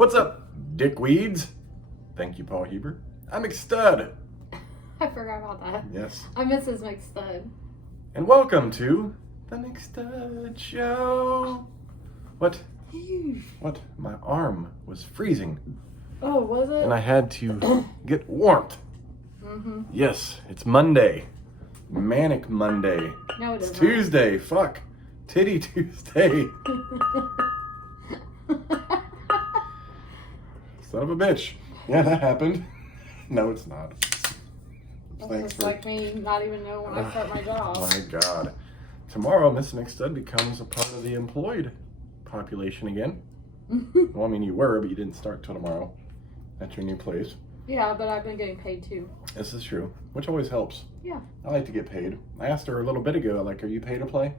What's up, dickweeds? Thank you, Paul Huber. I'm McStud. I forgot about that. Yes. I'm Mrs. McStud. And welcome to the McStud Show. What? What? My arm was freezing. Oh, was it? And I had to get warmth. Mm-hmm. Yes, it's Monday. Manic Monday. No, it It's isn't. Tuesday. Fuck. Titty Tuesday. Son of a bitch. Yeah, that happened. No, it's not. That's just like me not even know when I start my job. Oh my God. Tomorrow, Miss McStud becomes a part of the employed population again. Well, I mean, you were, but you didn't start till tomorrow at your new place. Yeah, but I've been getting paid too. This is true, which always helps. Yeah. I like to get paid. I asked her a little bit ago, like, are you paid to play?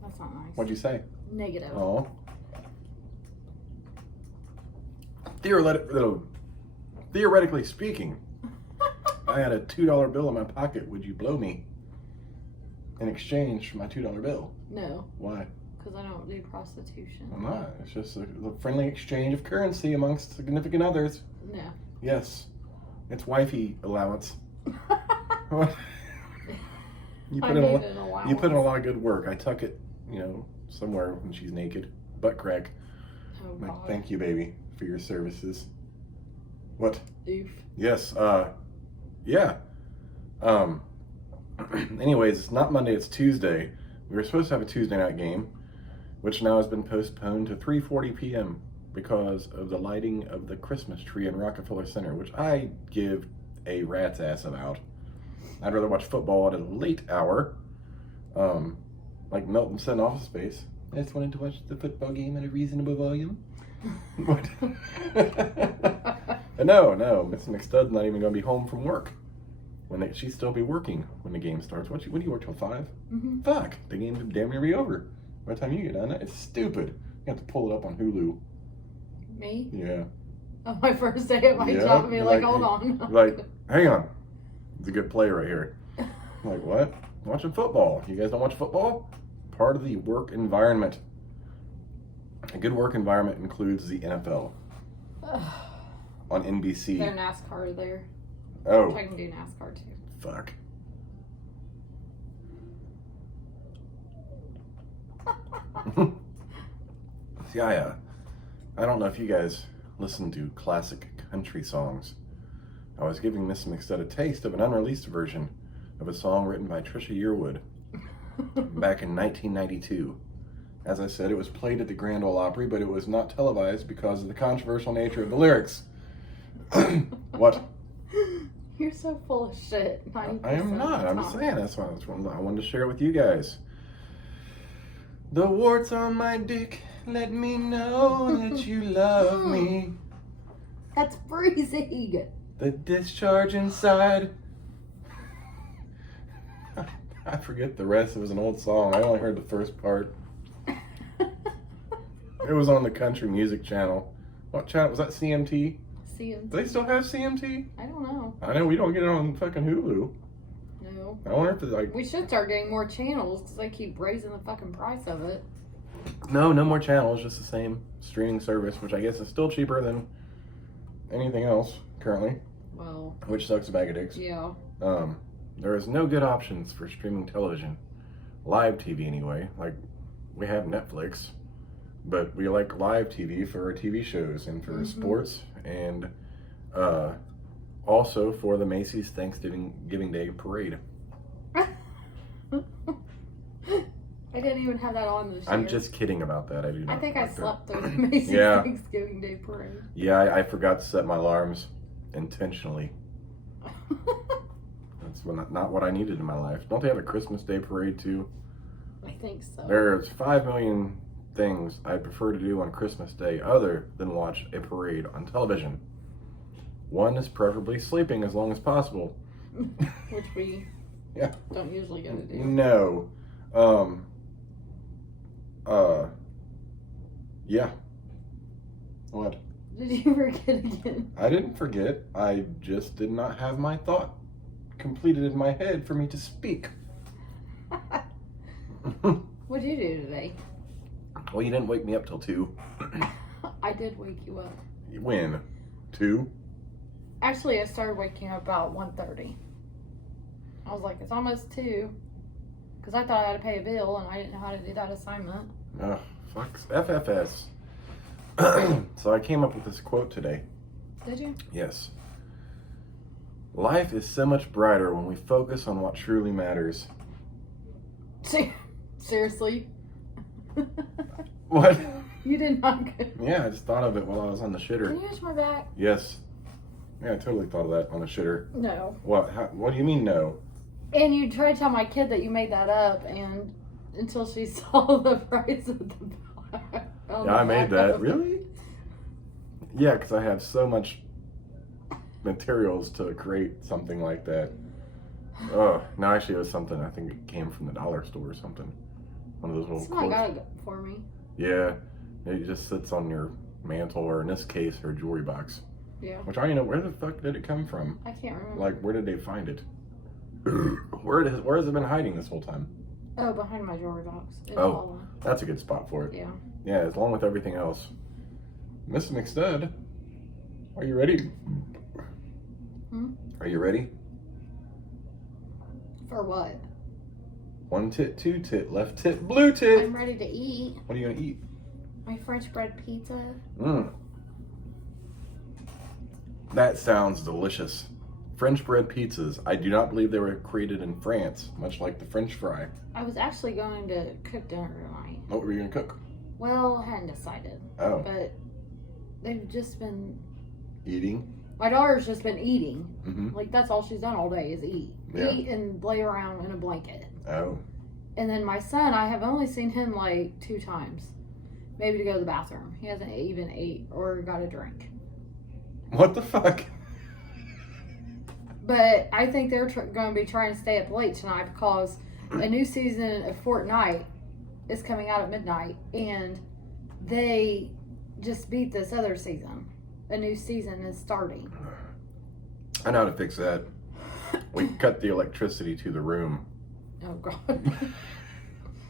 That's not nice. What'd you say? Negative. Oh. Theoretically speaking, I had a $2 bill in my pocket. Would you blow me in exchange for my $2 bill? No, Why? because I don't do prostitution. I'm not. It's just a friendly exchange of currency amongst significant others. No. Yes. It's wifey allowance. You put in a lot of good work. I tuck it, somewhere when she's naked. Butt crack. Oh, Like, God. thank you, baby, for your services. What? Oof. Yes, yeah. Anyways, it's not Monday, it's Tuesday. We were supposed to have a Tuesday night game, which now has been postponed to 3:40 p.m. because of the lighting of the Christmas tree in Rockefeller Center, which I give a rat's ass about. I'd rather watch football at a late hour, like Melton said in Office Space. I just wanted to watch the football game at a reasonable volume. What? No, Miss McStud's not even going to be home from work. She'd still be working when the game starts. When do you work till 5? Mm-hmm. Fuck, the game would damn near be over by the time you get done. It's stupid. You have to pull it up on Hulu. Me? Yeah. On my first day at my Yeah, job, be you're like, like, hold on. Like, hang on. It's a good play right here. I'm like, what? Watching football. You guys don't watch football? Part of the work environment. A good work environment includes the NFL on NBC. Their NASCAR there. Oh, I can do NASCAR too. fuck. See, I don't know if you guys listen to classic country songs. I was giving Miss McStud a taste of an unreleased version of a song written by Trisha Yearwood back in 1992. As I said, it was played at the Grand Ole Opry, but it was not televised because of the controversial nature of the lyrics. What? You're so full of shit. I am not. I'm just saying. That's why I wanted to share it with you guys. The warts on my dick let me know that you love me. That's freezing. The discharge inside. I forget the rest. It was an old song. I only heard the first part. It was on the country music channel. What channel? Was that CMT? CMT. Do they still have CMT? I don't know. I know we don't get it on fucking Hulu. No. I wonder if it's like... We should start getting more channels because they keep raising the fucking price of it. No more channels. Just the same streaming service, which I guess is still cheaper than anything else currently. Well, Which sucks a bag of dicks. yeah. There is no good options for streaming television. Live TV anyway. Like, we have Netflix, but we like live TV for our TV shows and for sports and also for the Macy's Thanksgiving Day Parade. I didn't even have that on this year. I'm just kidding about that. I do not. I think I like that. slept through the Macy's Yeah. Thanksgiving Day Parade. Yeah, I forgot to set my alarms intentionally. That's not what I needed in my life. Don't they have a Christmas Day Parade too? I think so. There's 5 million things I'd prefer to do on Christmas Day other than watch a parade on television. One is preferably sleeping as long as possible. Which we don't usually get to do. No. Yeah. What? Did you forget again? I didn't forget. I just did not have my thought completed in my head for me to speak. What'd you do today? Well, you didn't wake me up till 2. I I did wake you up. When? 2? Actually, I started waking up about 1:30. I was like, it's almost 2. Because I thought I had to pay a bill and I didn't know how to do that assignment. Ugh, fucks. FFS. So I came up with this quote today. Did you? Yes. Life is so much brighter when we focus on what truly matters. Seriously? What? You did not go. Yeah, I just thought of it while I was on the shitter. Can you use my back? Yes. Yeah, I totally thought of that on the shitter. No. What? What do you mean no? And you tried to tell my kid that you made that up, and until she saw the price of the bar. Yeah, I made that. Really? Yeah, because I have so much materials to create something like that. Oh, no, actually it was something, I think it came from the dollar store or something. One of those little Somebody got it for me. Yeah, it just sits on your mantle, or in this case, her jewelry box. Yeah. Which I don't even know, where the fuck did it come from? I can't remember. Like, where did they find it? Where has it been hiding this whole time? Oh, behind my jewelry box. In the Oh, hallway. that's a good spot for it. Yeah. Yeah, along with everything else. Miss McStud, are you ready? Are you ready? For what? 1 tit, 2 tit, left tit, blue tit. I'm ready to eat. What are you gonna eat? My French bread pizza. That sounds delicious. French bread pizzas. I do not believe they were created in France, much like the French fry. I was actually going to cook dinner tonight. What were you gonna cook? Well, I hadn't decided. Oh. But they've just been... Eating? My daughter's just been eating. Mm-hmm. Like, that's all she's done all day is eat. Yeah. Eat and lay around in a blanket. Oh. And then my son, I have only seen him like 2 times. Maybe to go to the bathroom. He hasn't even ate or got a drink. What the fuck? But I think they're going to be trying to stay up late tonight because a new season of Fortnite is coming out at midnight. And they just beat this other season. A new season is starting. I know how to fix that. We cut the electricity to the room. Oh, God.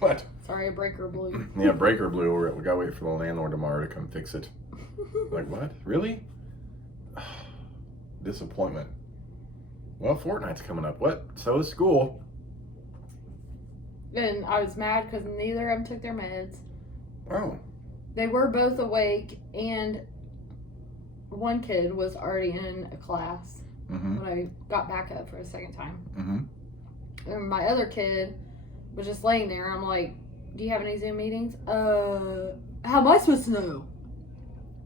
What? Sorry, a breaker blew. Yeah, breaker blew. We gotta wait for the landlord tomorrow to come fix it. Like, what? Really? Disappointment. Well, Fortnite's coming up. What? So is school. And I was mad because neither of them took their meds. Oh. They were both awake, and one kid was already in a class Mm-hmm. when I got back up for a second time. Mm-hmm. And my other kid was just laying there, and I'm like, do you have any Zoom meetings? How am I supposed to know?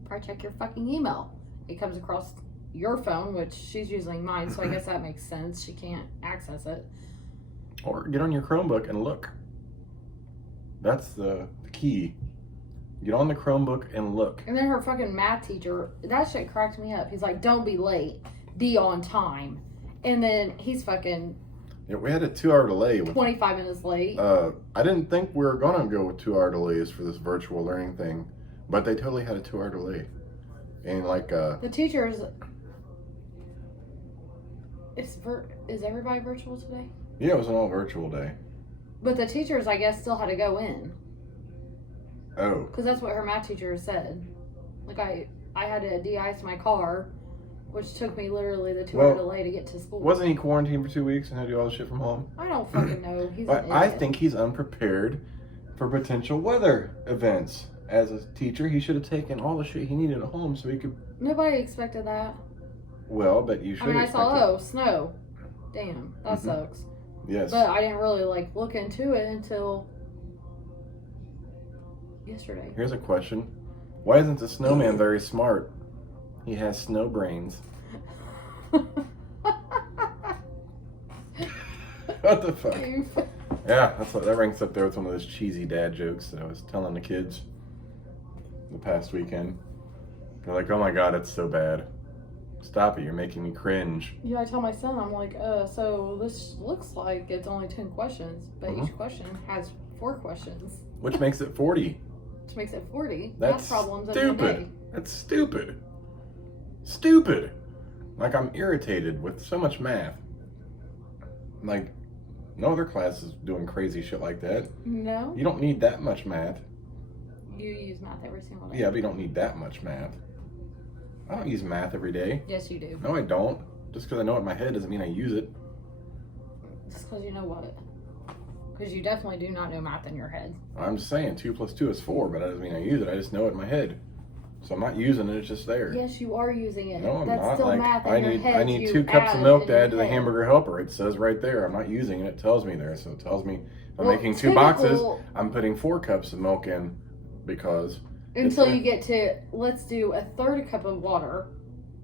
Probably check your fucking email. It comes across your phone, which she's using mine, so I guess that makes sense. She can't access it. Or get on your Chromebook and look. That's the key. Get on the Chromebook and look. And then her fucking math teacher, that shit cracked me up. He's like, don't be late. Be on time. And then he's fucking... Yeah, we had a 2-hour delay. 25 minutes late. I didn't think we were going to go with 2-hour delays for this virtual learning thing. But they totally had a 2-hour delay. And like... the teachers... Is everybody virtual today? Yeah, it was an all virtual day. But the teachers, I guess, still had to go in. Oh. Because that's what her math teacher said. Like, I had to de-ice my car, which took me literally the 2-hour delay to get to school. Wasn't he quarantined for 2 weeks and had to do all the shit from home? I don't fucking know. He's But an I idiot. think he's unprepared for potential weather events. As a teacher, he should have taken all the shit he needed at home so he could... Nobody expected that. Well, but you should have I mean, I saw, snow. Damn, that sucks. Yes. But I didn't really, like, look into it until yesterday. Here's a question. Why isn't the snowman very smart? He has snow brains. What the fuck? Yeah, that ranks up there with one of those cheesy dad jokes that I was telling the kids the past weekend. They're like, oh my god, it's so bad. Stop it, you're making me cringe. Yeah, I tell my son, I'm like, so this looks like it's only 10 questions, but each question has 4 questions. Which makes it 40. Which makes it 40. That's Math problems every day. stupid. That's stupid. Stupid. Like, I'm irritated with so much math. Like, no other class is doing crazy shit like that. No. You don't need that much math. You use math every single day. Yeah, but you don't need that much math. I don't use math every day. Yes, you do. No, I don't. Just because I know it in my head doesn't mean I use it. Just because you know what? Because you definitely do not know math in your head. I'm just saying 2 + 2 is 4, but that doesn't mean I use it. I just know it in my head. So I'm not using it, it's just there. Yes, you are using it. No, I'm That's not. still Like, math in your head. I need you 2 cups of add milk in to add your to the head. hamburger helper. It says right there. I'm not using it. It tells me there. So it tells me I'm Well, making 2 typical- boxes. I'm putting 4 cups of milk in because... Until you get to, let's do a third cup of water.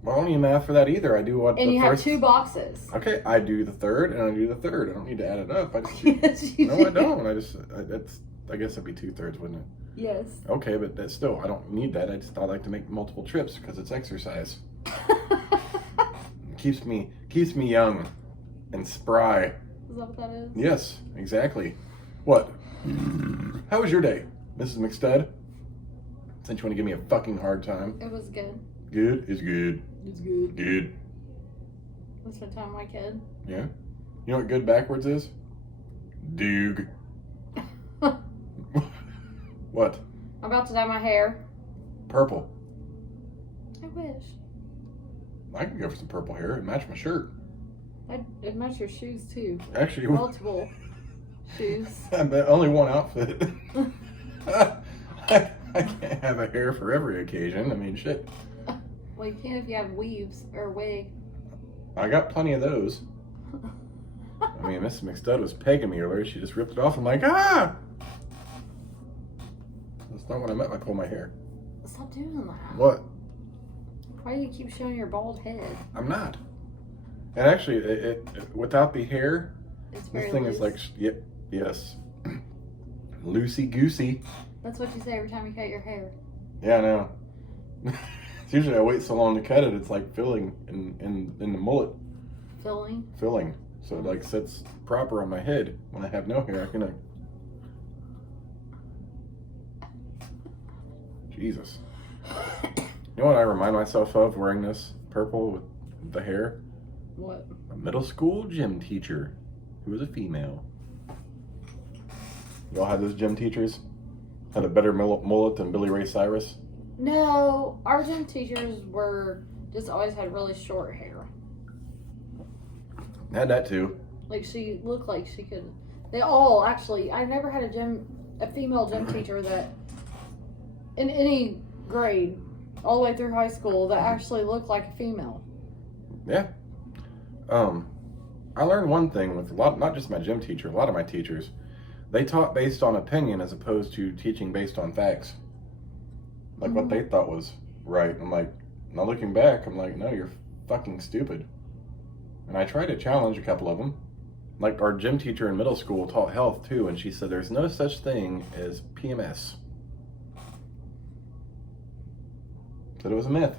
Well, I don't need math for that either. I do what And the you first... have 2 boxes. Okay, I do the third and I do the third. I don't need to add it up. I just do... Yes, you No, do. I don't. I guess it'd be 2/3, wouldn't it? Yes. Okay, but that's still, I don't need that. I like to make multiple trips because it's exercise. It keeps me young and spry. Is that what that is? Yes, exactly. What? How was your day, Mrs. McStud? Since you want to give me a fucking hard time. It was good. Good is good. It's good. Good. I spent time with my kid. Yeah? You know what good backwards is? Doog. What? I'm about to dye my hair. Purple. I wish. I can go for some purple hair and match my shirt. It matched your shoes too. Actually, Multiple shoes. but only one outfit. I can't have a hair for every occasion. I mean, shit. Well, you can if you have weaves or a wig. I got plenty of those. I mean, Mrs. McStud was pegging me earlier. She just ripped it off. I'm like, ah! That's not what I meant by pull my hair. Stop doing that. What? Why do you keep showing your bald head? I'm not. And actually, it without the hair, It's very this thing loose. is like, yes. Loosey goosey. That's what you say every time you cut your hair. Yeah, I know. It's usually I wait so long to cut it, it's like filling in the mullet. Filling. Filling. So it like sits proper on my head. When I have no hair, I can... Jesus. You know what I remind myself of wearing this purple with the hair? What? A middle school gym teacher who was a female. Y'all had those gym teachers? Had a better mullet than Billy Ray Cyrus? No, our gym teachers were just always had really short hair. I had that too. Like she looked like she could. They all actually. I never had a female gym teacher that in any grade, all the way through high school, that actually looked like a female. Yeah. I learned one thing with not just my gym teacher, a lot of my teachers. They taught based on opinion as opposed to teaching based on facts. Like what they thought was right. I'm like, now looking back, I'm like, no, you're fucking stupid. And I tried to challenge a couple of them. Like our gym teacher in middle school taught health too, and she said there's no such thing as PMS. Said it was a myth.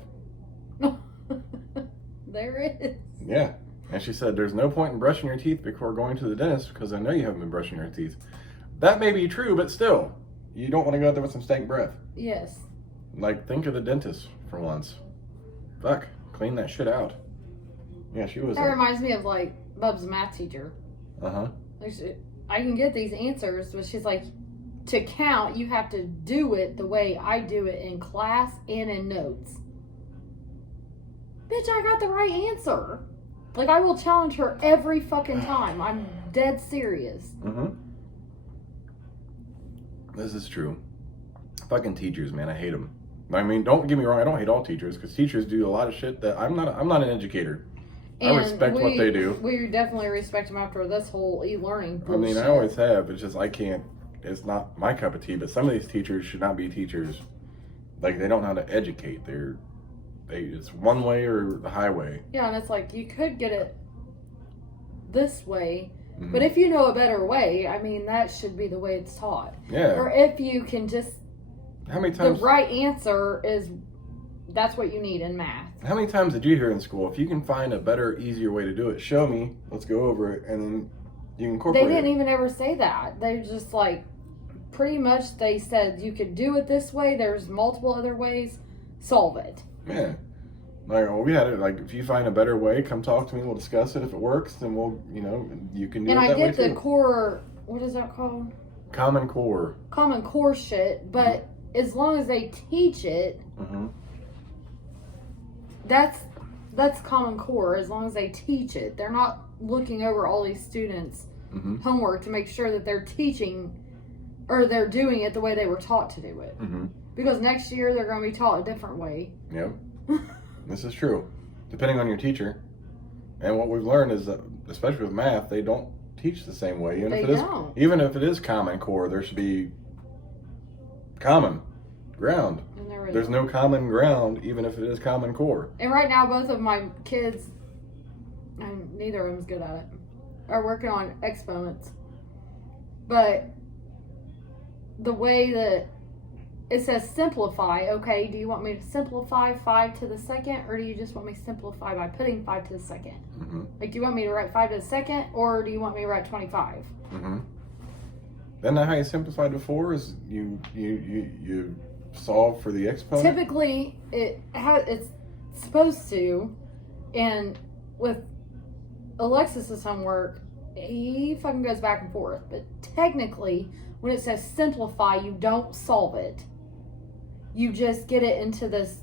There it is. Yeah. And she said there's no point in brushing your teeth before going to the dentist because I know you haven't been brushing your teeth. That may be true, but still, you don't want to go out there with some stank breath. Yes. Like, think of the dentist for once. Fuck, clean that shit out. Yeah, she was. That reminds me of like Bub's math teacher. Uh-huh. I can get these answers, but she's like, to count, you have to do it the way I do it in class and in notes. Bitch, I got the right answer. Like, I will challenge her every fucking time. I'm dead serious. Mm-hmm. This is true. Fucking teachers, man, I hate them. I mean, don't get me wrong, I don't hate all teachers, because teachers do a lot of shit that I'm not an educator. I respect what they do. We definitely respect them after this whole e-learning bullshit. I mean, I always have. It's just I can't. It's not my cup of tea. But some of these teachers should not be teachers. Like they don't know how to educate. It's one way or the highway. Yeah, and it's like you could get it this way, Mm-hmm. but if you know a better way, I mean, that should be the way it's taught. Yeah. Or if you can just. How many times? The right answer is. That's what you need in math. How many times did you hear in school? If you can find a better, easier way to do it, show me. Let's go over it, and then you can incorporate it. They didn't even ever say that. They just like, pretty much they said you could do it this way. There's multiple other ways. Solve it. Yeah. Like, well, we had it. Like, if you find a better way, come talk to me. We'll discuss it. If it works, then we'll, you can do it that way too. And I get the core. What is that called? Common Core. Common Core shit, but as long as they teach it, Mm-hmm. that's Common Core. As long as they teach it, they're not looking over all these students' Mm-hmm. homework to make sure that they're teaching or they're doing it the way they were taught to do it. Mm-hmm. Because next year they're going to be taught a different way. Yep. This is true. Depending on your teacher. And what we've learned is that, especially with math, they don't teach the same way. Even if it is Common Core, there should be common ground. And There's no common ground, even if it is Common Core. And right now, both of my kids, and neither of them's good at it, are working on exponents. But the way that it says simplify, okay, do you want me to simplify 5 to the second, or do you just want me to simplify by putting 5 to the second? Mm-hmm. Like, do you want me to write 5 to the second, or do you want me to write 25? Mm-hmm. Isn't that how you simplified before? Is you solve for the exponent? Typically, it's supposed to, and with Alexis's homework, he fucking goes back and forth. But technically, when it says simplify, you don't solve it. You just get it into this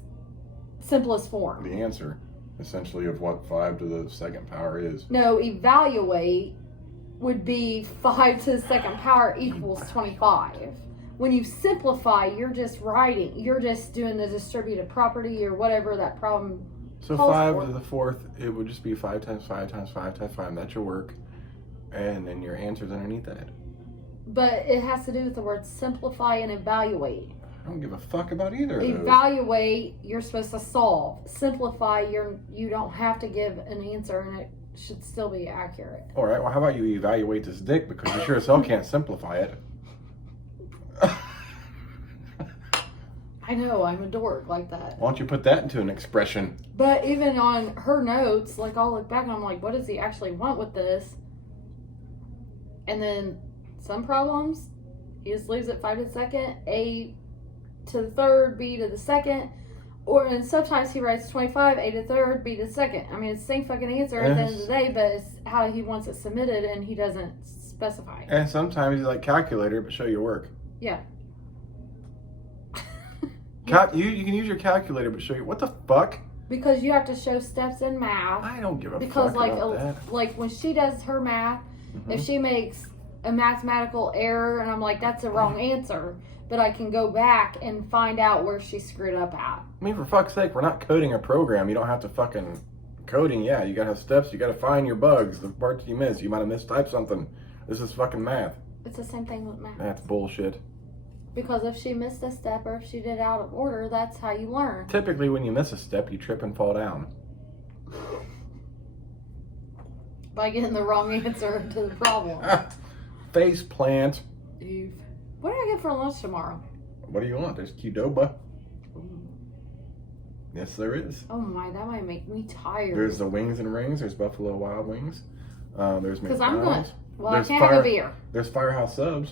simplest form. The answer, essentially, of what 5 to the second power is. No, evaluate would be 5 to the second power equals 25. When you simplify, you're just writing. You're just doing the distributive property or whatever that problem. So 5 to the fourth, it would just be 5 times 5 times 5 times 5. That's your work. And then your answer's underneath that. But it has to do with the words simplify and evaluate. I don't give a fuck about either of those. Evaluate, you're supposed to solve. Simplify, you don't have to give an answer, and it should still be accurate. All right, well, how about you evaluate this dick, because you sure as hell can't simplify it. I know, I'm a dork like that. Why don't you put that into an expression? But even on her notes, like, I'll look back and I'm like, what does he actually want with this? And then some problems, he just leaves it 5 to the second, A to the third, B to the second. And sometimes he writes 25, A to the third, B to the second. I mean, it's the same fucking answer at the end of the day, but it's how he wants it submitted, and he doesn't specify. And sometimes he's like, calculator, but show your work. Yeah. You can use your calculator, but show you. What the fuck? Because you have to show steps in math. I don't give a because fuck about that. Like when she does her math, Mm-hmm. if she makes a mathematical error and I'm like, that's the wrong answer, but I can go back and find out where she screwed up at. I mean, for fuck's sake, we're not coding a program. You don't have to fucking coding. Yeah, you gotta have steps. You gotta find your bugs, the parts you miss. You might have mistyped something. This is fucking math. It's the same thing with math. That's bullshit. Because if she missed a step or if she did it out of order, that's how you learn. Typically, when you miss a step, you trip and fall down. By getting the wrong answer to the problem. Face plant. Eve. What do I get for lunch tomorrow? What do you want? There's Qdoba. Yes, there is. Oh my, that might make me tired. There's the Wings and Rings. There's Buffalo Wild Wings. There's Because McStud's. Well, I can't have a beer. There's Firehouse Subs.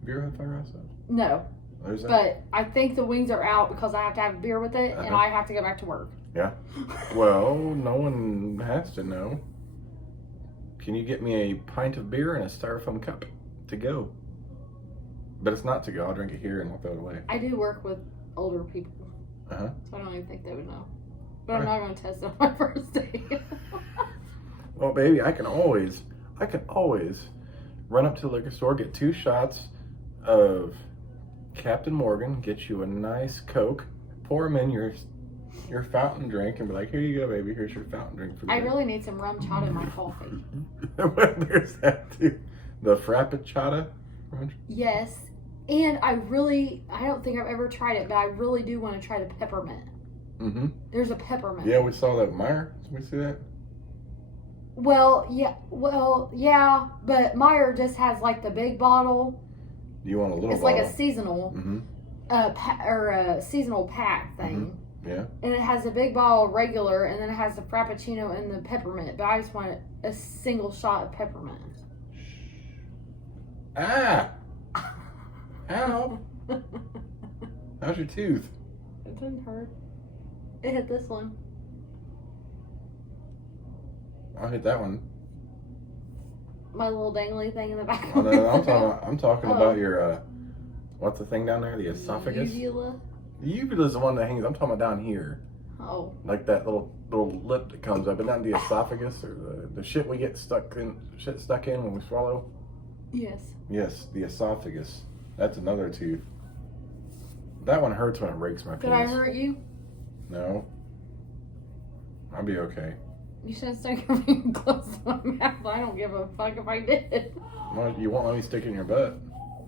Have you ever had Firehouse Subs? No. There's that. But I think the wings are out because I have to have a beer with it, and I have to go back to work. Yeah. Well, no one has to know. Can you get me a pint of beer in a styrofoam cup to go? But it's not to go. I'll drink it here and I'll throw it away. I do work with older people, Uh-huh. so I don't even think they would know. But I'm not going to test it on my first day. Well, baby, I can always run up to the liquor store, get 2 shots of Captain Morgan, get you a nice Coke, pour them in your fountain drink, and be like, here you go, baby, here's your fountain drink for the I day. really need some rum chata in my coffee. Well, there's that too. The frappuccino. Yes, and I don't think I've ever tried it, but I really do want to try the peppermint. Mm-hmm. There's a peppermint. Yeah, we saw that at Meyer. Did we see that? Well, yeah, but Meyer just has like the big bottle. You want a little It's bottle. like a seasonal, Mm-hmm. a seasonal pack thing. Mm-hmm. Yeah. And it has a big bottle of regular, and then it has the frappuccino and the peppermint. But I just want a single shot of peppermint. Ah! Ow! How's your tooth? It didn't hurt. It hit this one. I'll hit that one. My little dangly thing in the back. Oh, no, I'm talking about your What's the thing down there? The esophagus? Uvula? The uvula is the one that hangs. I'm talking about down here. Oh. Like that little lip that comes up, and not the esophagus or the shit we get stuck in when we swallow. Yes. Yes, the esophagus. That's another tooth. That one hurts when it breaks my Did I penis. hurt you? No. I'll be okay. You shouldn't stick your finger close to my mouth. I don't give a fuck if I did. Well, you won't let me stick it in your butt.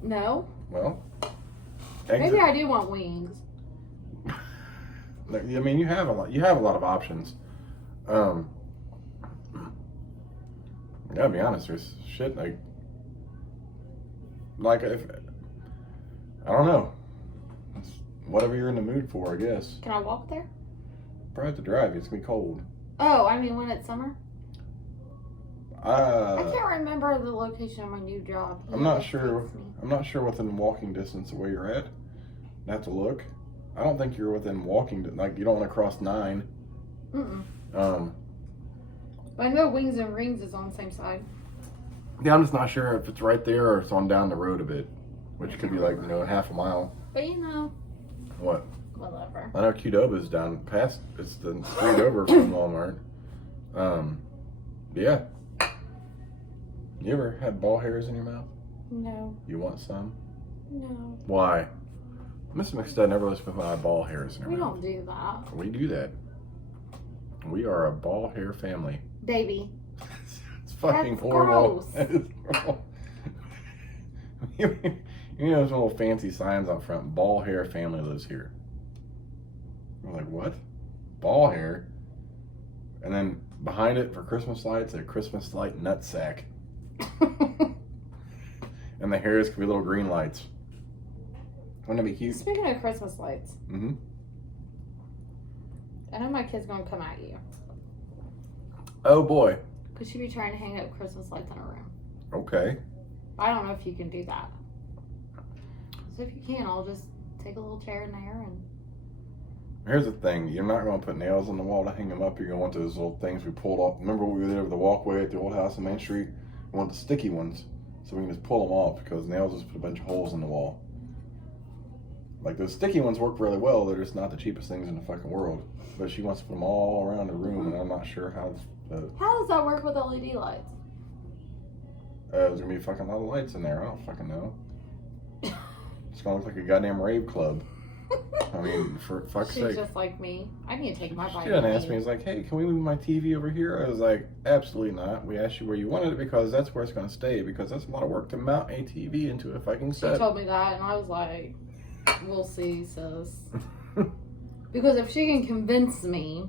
No. Well. Maybe I do want wings. I mean, you have a lot of options. I gotta be honest, there's shit like if I don't know, it's whatever you're in the mood for, I guess. Can I walk there? Probably have to drive. It's gonna be cold. Oh, I mean when it's summer? I can't remember the location of my new job. I'm not sure. I'm not sure within walking distance of where you're at. I have to look. I don't think you're within walking. Like you don't want to cross 9. But I know Wings and Rings is on the same side. Yeah, I'm just not sure if it's right there or it's on down the road a bit, which could be like half a mile. But What? whatever. I know Qdoba's down past. It's the street over from Walmart. Yeah. You ever had ball hairs in your mouth? No. You want some? No. Why? Mr. McStud never lets me put my ball hairs in her We mouth. don't do that. We do that. We are a ball hair family. Baby. It's fucking That's horrible. gross. You know those little fancy signs out front. Ball hair family lives here. We're like, what? Ball hair? And then behind it for Christmas lights, a Christmas light nutsack. And the hairs could be little green lights. Wouldn't that be cute? Speaking of Christmas lights, Mm-hmm. I know my kid's gonna come at you. Oh boy. Because she be trying to hang up Christmas lights in her room. Okay. I don't know if you can do that. So if you can, I'll just take a little chair in there and... Here's the thing. You're not going to put nails on the wall to hang them up. You're going to want those little things we pulled off. Remember we did over the walkway at the old house on Main Street? We want the sticky ones. So we can just pull them off because nails just put a bunch of holes in the wall. Like those sticky ones work really well. They're just not the cheapest things in the fucking world. But she wants to put them all around the room and I'm not sure how... How does that work with LED lights? There's going to be a fucking lot of lights in there. I don't fucking know. It's going to look like a goddamn rave club. I mean, for fuck's sake. She's just like me. I need to take my She vitamin didn't ask D. me. It's like, hey, can we move my TV over here? I was like, absolutely not. We asked you where you wanted it because that's where it's going to stay because that's a lot of work to mount a TV into a fucking She set. told me that and I was like, we'll see, sis. Because if she can convince me,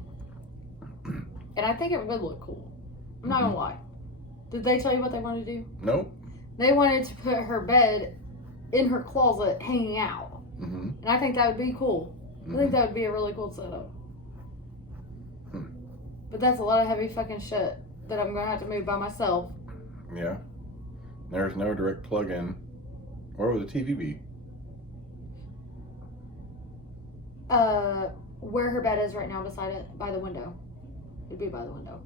and I think it would look cool. I'm not gonna lie. Did they tell you what they wanted to do? Nope. They wanted to put her bed in her closet hanging out. Mm-hmm. And I think that would be cool. Mm-hmm. I think that would be a really cool setup. Hmm. But that's a lot of heavy fucking shit that I'm gonna have to move by myself. Yeah. There's no direct plug-in. Where would the TV be? Where her bed is right now, beside it, by the window. It'd be by the window.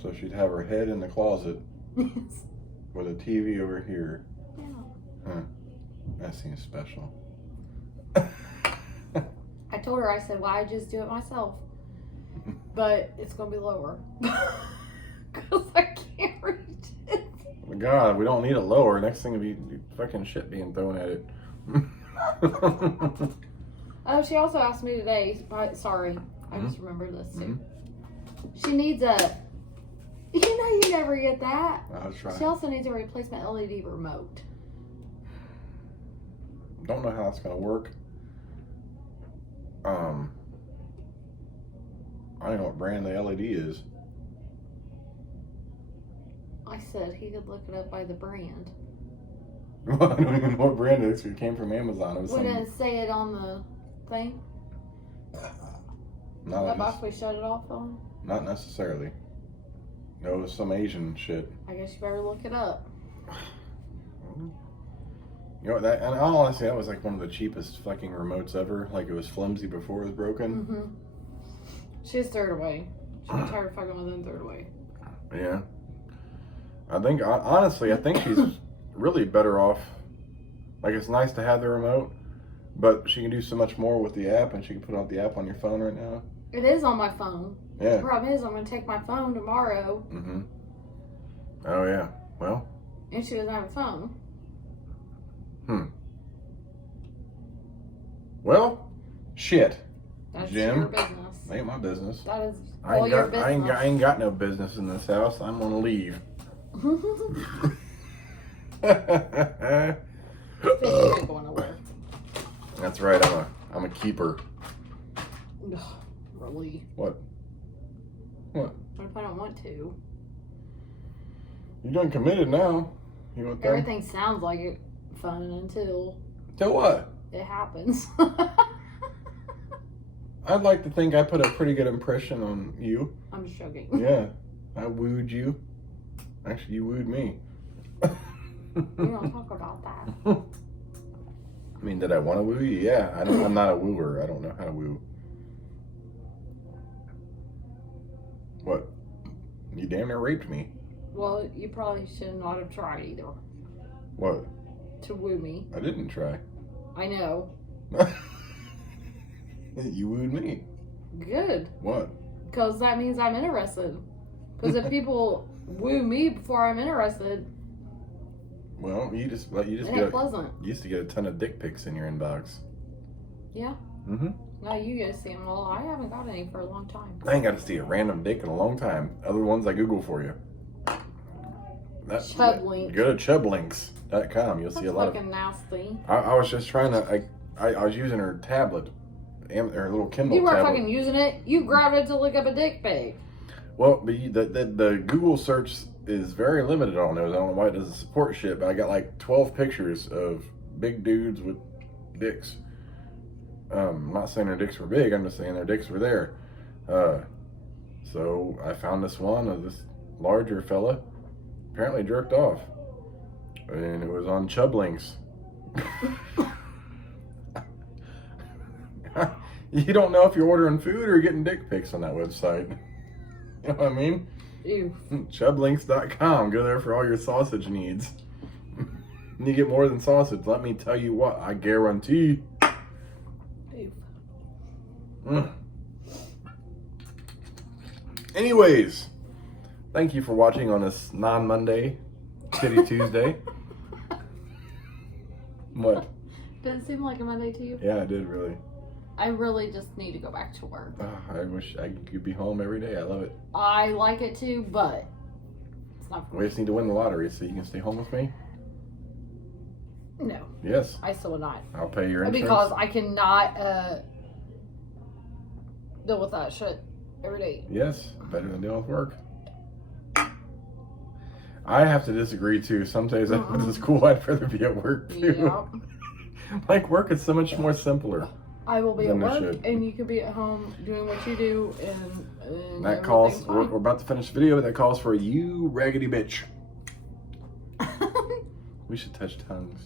So she'd have her head in the closet Yes. with a TV over here. Yeah. Huh. That seems special. I told her, I said, well, I just do it myself. But it's going to be lower. Because I can't reach it. God, we don't need it lower. Next thing would be fucking shit being thrown at it. Oh, she also asked me today, sorry, I just remembered this too. She needs a, you know you never get that. I'll try. She also needs a replacement LED remote. Don't know how it's gonna work. I don't know what brand the LED is. I said he could look it up by the brand. I don't even know what brand it is. It came from Amazon. It was Wouldn't some, it say it on the thing? That box we shut it off on? not necessarily. No, it was some Asian shit. I guess you better look it up. You know that, and honestly, that was like one of the cheapest fucking remotes ever. Like it was flimsy before it was broken. Mm-hmm. She just threw it away. She got tired of fucking with it and threw it away. Yeah. I think, honestly, I think she's really better off. Like, it's nice to have the remote, but she can do so much more with the app, and she can put out the app on your phone right now. It is on my phone. Yeah. The problem is I'm going to take my phone tomorrow. Mm-hmm. Oh, yeah. Well. And she doesn't have a phone. Well, shit. That's Jim, your business. Ain't my business. That is all your business. I ain't got no business in this house. I'm gonna leave. Going nowhere. That's right. I'm a keeper. Really? What? What? What if I don't want to? You done committed now. You want that? Everything sounds like it fun until Till what? it happens. I'd like to think I put a pretty good impression on you. I'm just joking. Yeah. I wooed you. Actually, you wooed me. We don't talk about that. I mean, did I want to woo you? Yeah. I'm not a wooer. I don't know how to woo. What? You damn near raped me. Well, you probably should not have tried either. What? To woo me. I didn't try. I know. You wooed me. Good. What? Because that means I'm interested. Because if people woo me before I'm interested, Well, you just it ain't pleasant. You used to get a ton of dick pics in your inbox. Yeah. Mm-hmm. Now you guys see them all. I haven't got any for a long time. I ain't got to see a random dick in a long time. Other ones I Google for you. Chublink. Go to chublinks.com. You'll see a lot of. Fucking nasty. I was just trying to. I was using her tablet, her little Kindle You weren't tablet. fucking using it. You grabbed it to look up a dick pic. Well, the Google search is very limited on those. I don't know why it doesn't support shit, but I got like 12 pictures of big dudes with dicks. I'm not saying their dicks were big. I'm just saying their dicks were there. So I found this one of this larger fella. Apparently jerked off. And it was on Chublinks. You don't know if you're ordering food or getting dick pics on that website. You know what I mean? Ew. Chublinks.com. Go there for all your sausage needs. And you get more than sausage. Let me tell you what, I guarantee. Ew. Anyways, thank you for watching on this non-Monday, Titty Tuesday. What? Did it seem like a Monday to you? Yeah, I did really. I really just need to go back to work. I wish I could be home every day. I love it. I like it too, but it's not for We just need to win the lottery so you can stay home with me. No, Yes, I still would not. I'll pay your insurance. Because I cannot deal with that shit every day. Yes, better than dealing with work. I have to disagree too. Some days after this school, I'd rather be at work too. Yeah. Like work is so much more simpler. I will be at Then they work, should. and you can be at home doing what you do, and That calls. everything's We're fine. about to finish the video, but that calls for you raggedy bitch. We should touch tongues.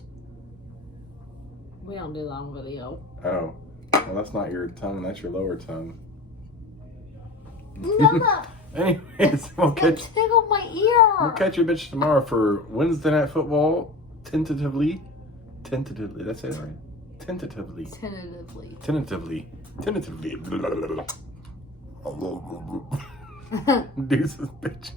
We don't do that on video. Oh, well, that's not your tongue. That's your lower tongue. No, Anyways, we'll it catch tickled my ear. you bitch tomorrow for Wednesday Night Football. Tentatively. Did I say that right? Tentatively. Tentatively. Deuces, bitches.